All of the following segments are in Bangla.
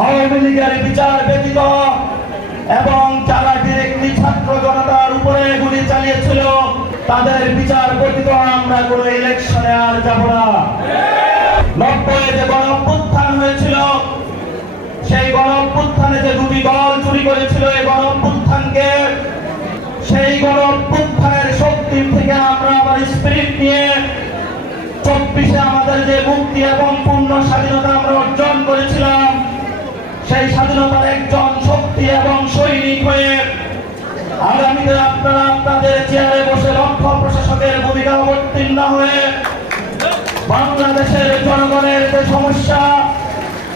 আওয়ামী লীগের বিচার ব্যতীত এবং যারা ডিরেক্টলি ছাত্র জনতার উপরে গুলি চালিয়েছিল তাদের বিচার ব্যতীত আমরা কোনো ইলেকশনে আর যাব না। 90-এ যে গণঅভ্যুত্থান হয়েছিল, সেই গণঅভ্যুত্থানে যে দুটি দল চুরি করেছিল, এই গণঅভ্যুত্থানকে সেই গণঅভ্যুত্থানের শক্তি থেকে আমরা আবার স্পিরিট নিয়ে 24-এ আমাদের যে মুক্তি এবং পূর্ণ স্বাধীনতা আমরা অর্জন করেছিলাম, সেই স্বাধীনতার একজন শক্তি এবং সৈনিক হয়ে আগামীতে আপনারা আপনাদের চেয়ারে বসে লক্ষ্য প্রশাসকের ভূমিকা অবতীর্ণ হয়ে বাংলাদেশের জনগণের যে সমস্যা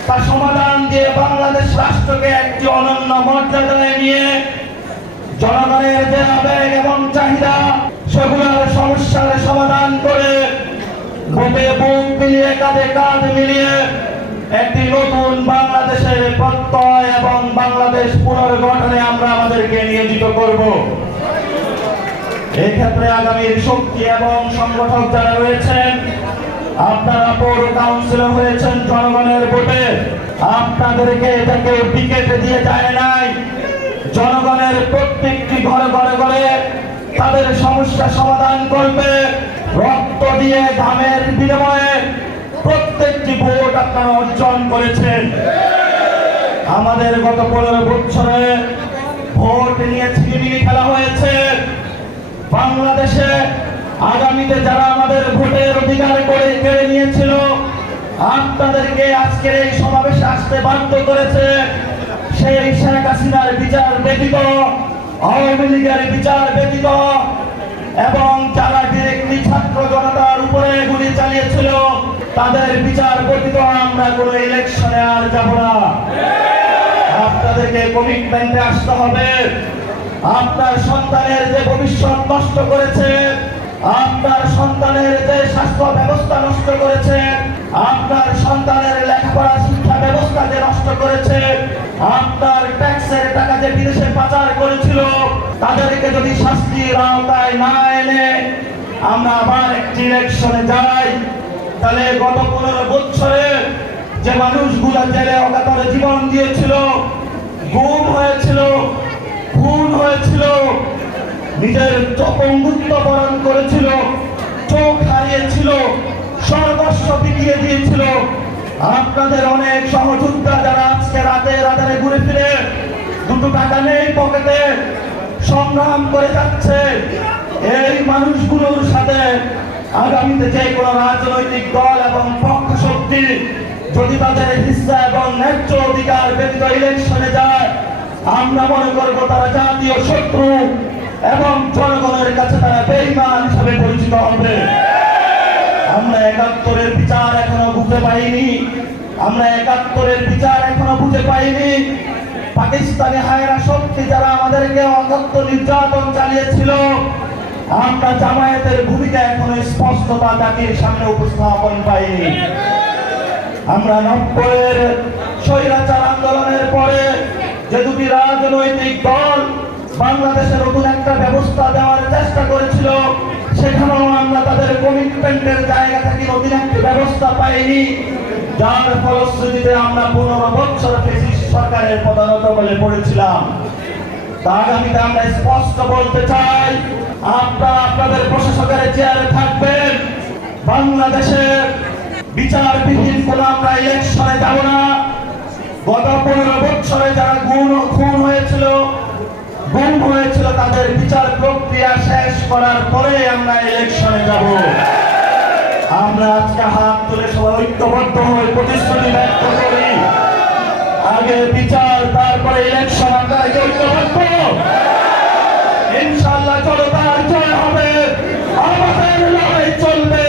তা সমাধান দিয়ে বাংলাদেশ রাষ্ট্রকে একটি অনন্য মর্যাদায় নিয়ে জনগণের যে আবেগ এবং চাহিদা সেগুলোর সমস্যার সমাধান করে বুকে বুক মিলিয়ে কাঁধে কাঁধ মিলিয়ে একটি নতুন বাংলাদেশের প্রত্যয় এবং বাংলাদেশ পুনর্গঠনে আমরা আমাদেরকে নিয়োজিত করব। এই ক্ষেত্রে আগামীর শক্তি এবং সংগঠক যারা রয়েছেন, আপনারা পৌর কাউন্সিলর হয়েছেন জনগণের ভোটে, আপনাদেরকে এটাকে টিকিট দিয়ে যায় নাই। জনগণের প্রত্যেকটি ঘরে ঘরে ঘরে তাদের সমস্যা সমাধান করবে রক্ত দিয়ে ঘামের বিনিময়ে প্রত্যেকটি ভোট আপনারা অর্জন করেছেন। আমাদের গত 15 বছরে ভোট নিয়ে ছিনিমিনি খেলা হয়েছে। বাংলাদেশে আগামীতে যারা আমাদের ভোটের অধিকার করে কেড়ে নিয়েছিল, আপনাদেরকে আজকের এই সমাবেশে আসতে বাধ্য করেছে সেই শেখ হাসিনার বিচার ব্যতীত, আওয়ামী লীগের বিচার ব্যতীত এবং যারা ডিরেক্টলি ছাত্র জনতার উপরে গুলি চালিয়েছিল তাদের বিচার ব্যতীত আমরা কোনো ইলেকশনে আর যাব না। আপনাদেরকে কমিটমেন্টে আসতে হবে। আপনার সন্তানের যে ভবিষ্যৎ নষ্ট করেছে, আপনার সন্তানের যে স্বাস্থ্য ব্যবস্থা নষ্ট করেছে, আপনার সন্তানের লেখাপড়া শিক্ষা ব্যবস্থা যে নষ্ট করেছে, আপনার ট্যাক্সের টাকা যে বিদেশে পাচার করেছিল, তাদেরকে যদি শাস্তির আওতায় না এনে আমরা আবার একটি ইলেকশনে যাই, তাহলে গত 15 বছরে যে মানুষগুলো জেলে অকাতরে জীবন দিয়েছিল, গুম হয়েছিল, খুন হয়েছিল, নিজের অপঙ্গুত্ব বরণ করেছিল, চোখ হারিয়েছিল, সর্বস্ব বিকিয়ে দিয়েছিল, আপনাদের অনেক সহযোদ্ধা যারা আজকে রাতে রাতে ঘুরে ফিরে 2 টাকা নেই পকেটে সংগ্রাম করে যাচ্ছে, এই মানুষগুলোর সাথে আগামীতে যে কোনো রাজনৈতিক দল এবং পক্ষ শক্তি যদি তাদের হিস্সা এবং ন্যায্য অধিকার ব্যতীত ইলেকশনে যায়, আমরা মনে করব তারা জাতীয় শত্রু এবং জনগণের কাছে তারা বেঈমান হিসেবে পরিচিত হবে। আমরা 71-এর বিচার এখনো বুঝে পাইনি। আমরা 71-এর বিচার এখনো বুঝে পাইনি। পাকিস্তানি হায়রা শক্তি যারা আমাদেরকে অকথ্য নির্যাতন চালিয়েছিল, আমরা জামায়াতের ভূমিকা এখনো স্পষ্টতা জাতির সামনে উপস্থাপন পাইনি। আমরা 90-এর স্বৈরাচার আন্দোলনের পরে যে দুটি রাজনৈতিক দল বাংলাদেশে নতুন একটা ব্যবস্থা দেওয়ার চেষ্টা করেছিল, সেখানেও আমরা তাদের কমিটমেন্টের জায়গা থেকে নতুন একটি ব্যবস্থা পাইনি, যার ফলশ্রুতিতে আমরা 15 বছর ফ্যাসিস্ট সরকারের পদানত বলে পড়েছিলাম। আগামীতে আমরা স্পষ্ট বলতে চাই, আপনারা আপনাদের প্রশাসকের চেয়ারে থাকবেন। বাংলাদেশে বিচারবিহীন কোন আমরা ইলেকশনে যাব না। গত 15 বছরে যারা খুন হয়েছিল, গুম হয়েছিল, তাদের বিচার প্রক্রিয়া শেষ করার পরে আমরা ইলেকশনে যাব। আমরা আজকে হাত তুলে সবাই ঐক্যবদ্ধ হয়ে প্রতিশ্রুতি ব্যক্ত করি, আগে বিচার তারপরে ইলেকশন। আমরা ঐক্যবদ্ধ, ইনশাআল্লাহ জনতার জয় হবে, আমাদের লড়াই চলবে।